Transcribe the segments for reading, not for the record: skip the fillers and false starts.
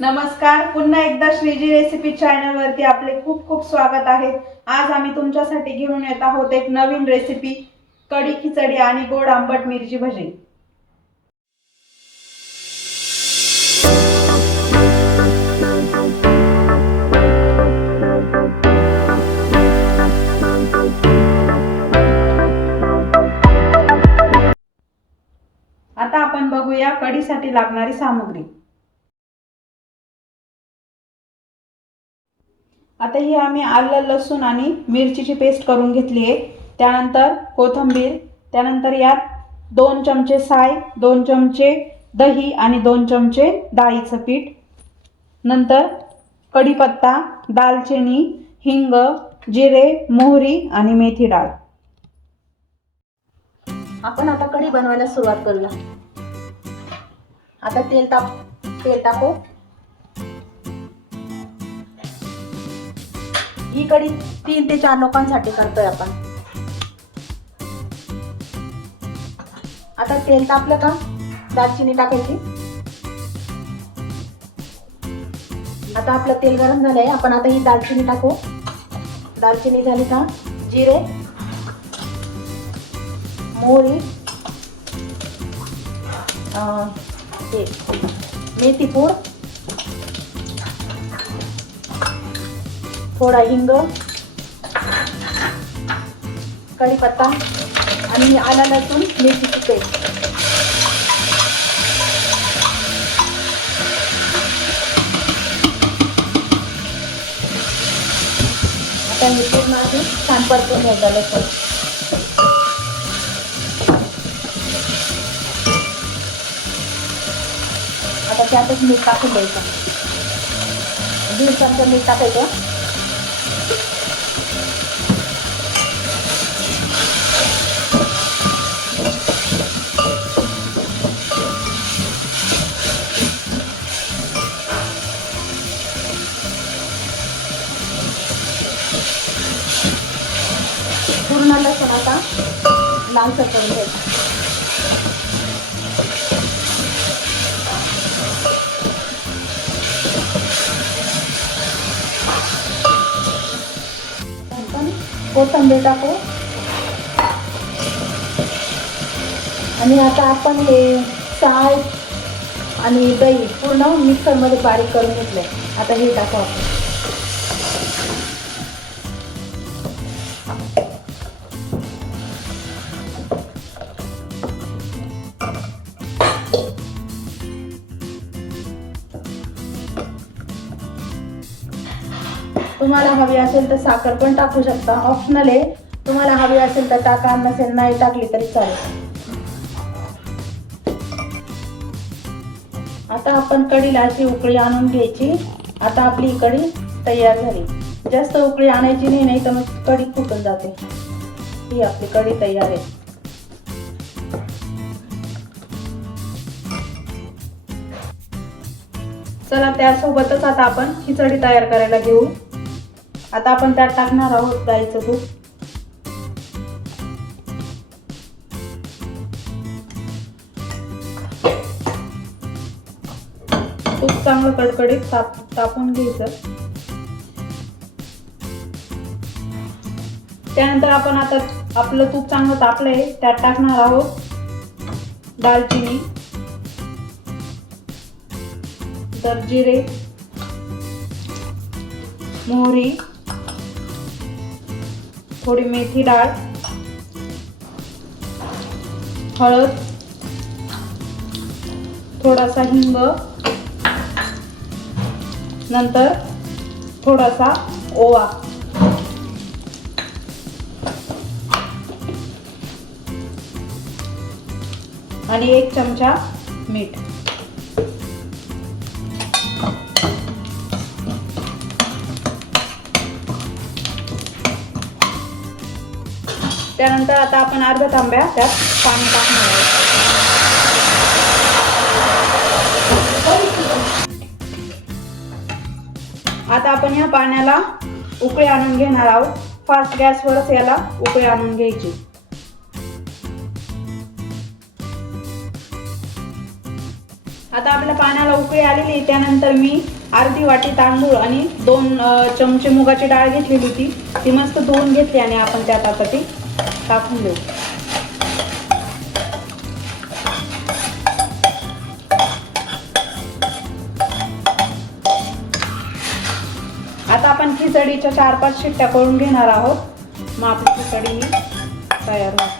नमस्कार, पुन्हा एकदा श्रीजी रेसिपी चॅनल वरती आपले खूप खूप स्वागत आहे। आज आम्ही तुमच्यासाठी घेऊन येत आहोत एक नवीन रेसिपी, कढी खिचडी आणि गोड आंबट मिरची भजी। आता आपण बघूया कढीसाठी लागणारी सामग्री। आता ही आम्ही आलं लसूण आणि मिरचीची पेस्ट करून घेतली आहे। त्यानंतर कोथिंबीर, त्यानंतर यात 2 चमचे साय, 2 चमचे दही आणि 2 चमचे डाळीचं पीठ, नंतर कढीपत्ता, दालचिनी, हिंग, जिरे, मोहरी आणि मेथी डाळ। आपण आता कढी बनवायला सुरुवात करूया। आता तेल टाकू। ही कढी 3 ते 4 लोकांसाठी करतोय आपण। आता तेल तापलं का दालचिनी टाकायची। आता आपलं तेल गरम झालंय, आपण आता ही दालचिनी टाकू। दालचिनी झाली का जिरे, मोहरी, मेथी पूड, थोडा हिंग, कढीपत्ता आणि आला लसूण मिरचीची पेस्ट। आता हे पूर्ण आधी छान परतून घ्यायचं लसूण। आता त्यातच मीठ टाकून द्यायचं, 1.5 चमचा मीठ टाकायचं। पूर्ण लसूण आता लालसर करून घ्यायचं। कोथिंबीर टाकू आणि आता आपण हे साय आणि दही पूर्ण मिक्सर मध्ये बारीक करून घेतलंय। आता हे टाकू आपण। तुम्हाला हवी असेल तर साखर पण टाकू शकता, ऑप्शनल आहे। तुम्हाला हवी असेल तर टाका, नसेल नाही टाकली तरी चालेल। आता आपण कढीला अशी उकळी आणून घ्यायची। आता आपली कढी तयार झाली। जास्त उकळी आणायची नाही, तर मग कढी फुटून जाते। ही आपली कढी तयार आहे। चला त्यासोबतच आता आपण खिचडी तयार करायला घेऊ। आता आपण त्यात टाकणार आहोत गाईचं तूप। तूप चांगलं कडकडीत तापून घ्यायचं। त्यानंतर आपण आता आपलं तूप चांगलं तापलंय, त्यात टाकणार आहोत दालचिनी, जिरे, मोहरी, थोडी मेथी डाळ, हळद, थोडासा हिंग, नंतर थोडासा ओवा आणि 1 चमचा मीठ। त्यानंतर आता आपण अर्धा तांब्या त्यात पाणी टाकणार आहोत। आता आपण या पाण्याला उकळी आणून घेणार आहोत। फास्ट गॅसवरच याला उकळी आणून घ्यायची। आता आपल्या पाण्याला उकळी आलेली आहे. त्यानंतर मी अर्धी वाटी तांदूळ आणि 2 चमचे मुगाची डाळ घेतलेली होती. ती मस्त धुवून घेतली आणि आपण त्यात आता ती टाकून देऊ. आता आपण खिचडीच्या 4-5 शिट्ट्या करून घेणार आहोत. मग आपली खिचडी ही तयार होईल.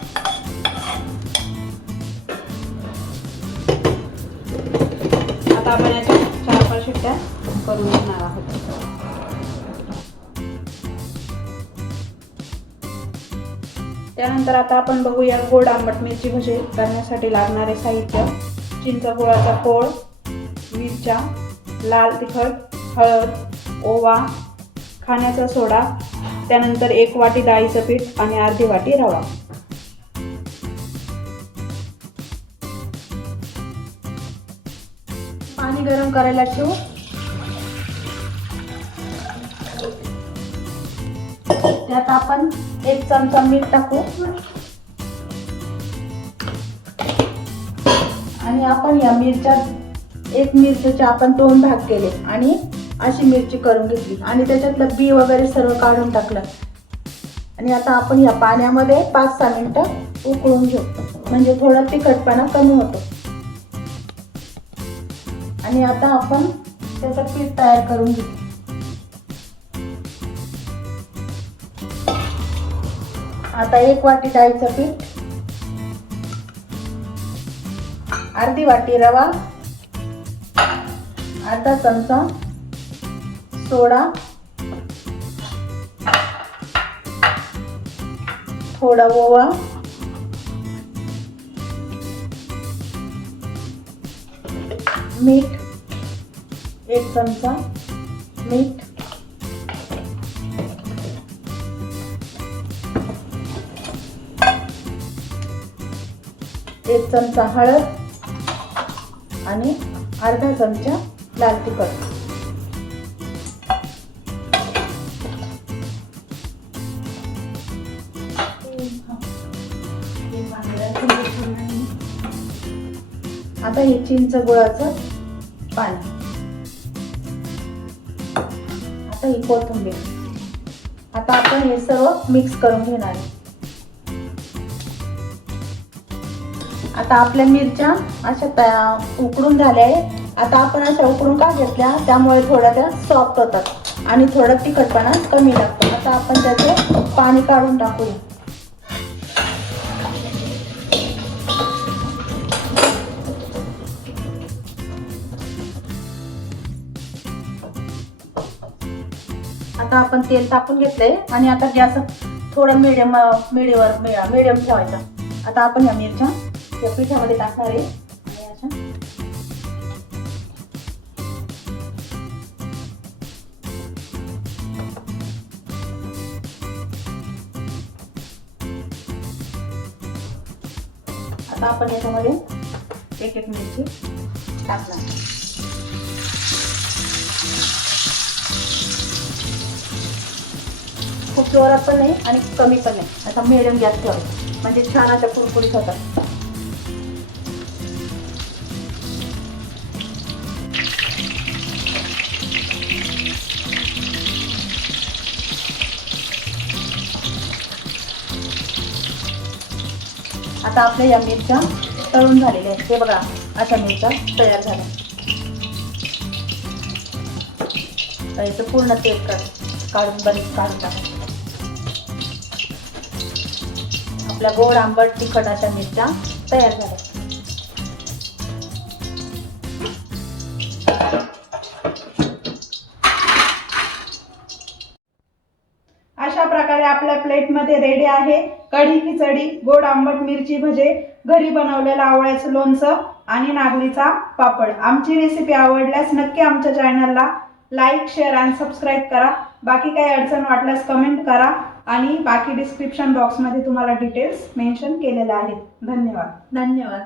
आता आपण याच्या 4-5 शिट्ट्या करून घेणार आहोत. त्यानंतर आता आपण बघूया गोड आंबट मिरची भजी करण्यासाठी लागणारे साहित्य. चिंचा गुळाचा कोळ, मिरच्या, लाल तिखट, हळद, ओवा, खाण्याचा सोडा, त्यानंतर 1 वाटी डाळीचं पीठ आणि अर्धी वाटी रवा. पाणी गरम करायला ठेवू. त्यात आपण 1 चमचा मीठ टाकू आणि आपण या मिरच्या 1 मिरचीचे आपण 2 भाग केले आणि अशी मिरची करून घेतली आणि त्याच्यातलं बी वगैरे सर्व काढून टाकलं. आणि आता आपण या पाण्यामध्ये 5-6 मिनिटं उकळून घेऊ, म्हणजे थोडा तिखटपणा कमी होतो. आणि आता आपण त्याचं पीठ तयार करून घेऊ. आता 1 वाटी डाळीचं पीठ, अर्धी वाटी रवा, अर्धा चमचा सोडा, थोडा ओवा, मीठ 1 चमचा मीठ, 1 चमचा हळद आणि अर्धा चमचा लाल तिखट. आता हे चिंच गुळाचं पाणी, आता ही कोथिंबीर. आता आपण हे सर्व मिक्स करून घेणार आहे. आता आपल्या मिरच्या अशा उकडून झाल्या आहे. आता आपण अशा उकडून का घेतल्या, त्यामुळे थोड्या त्या सॉफ्ट होतात आणि थोडा तिखटपणा कमी लागतो. आता आपण त्याचे पाणी काढून टाकूया. आता आपण तेल तापून घेतलंय आणि आता गॅस थोडा मीडियम ठेवायचा. आता आपण या मिरच्या या पिठामध्ये टाकणार आहे आणि अशा आता आपण याच्यामध्ये 1-1 मिरची टाकणार. खूप जोरात पण नाही आणि कमी पण नाही, आता मिडियम गॅस ठेवायचा, म्हणजे छान अशा कुरकुरीत होतात. आता आपल्या या मिरच्या तळून झालेल्या आहेत. हे बघा, अशा मिरच्या तयार झाल्या. याचं पूर्ण तेल काढून टाका. आपल्या गोड आंबट तिखट अशा मिरच्या तयार झाल्या. अशा प्रकारे आपल्या प्लेटमध्ये रेडी आहे कढी खिचडी, गोड आंबट मिरची भजे, घरी बनवलेलं आवळ्याचं लोणचं आणि नागलीचा पापड. आमची रेसिपी आवडल्यास नक्की आमच्या चॅनलला लाईक, शेअर आणि सबस्क्राईब करा. बाकी काही अडचण वाटल्यास कमेंट करा आणि बाकी डिस्क्रिप्शन बॉक्समध्ये तुम्हाला डिटेल्स मेन्शन केलेले आहेत. धन्यवाद.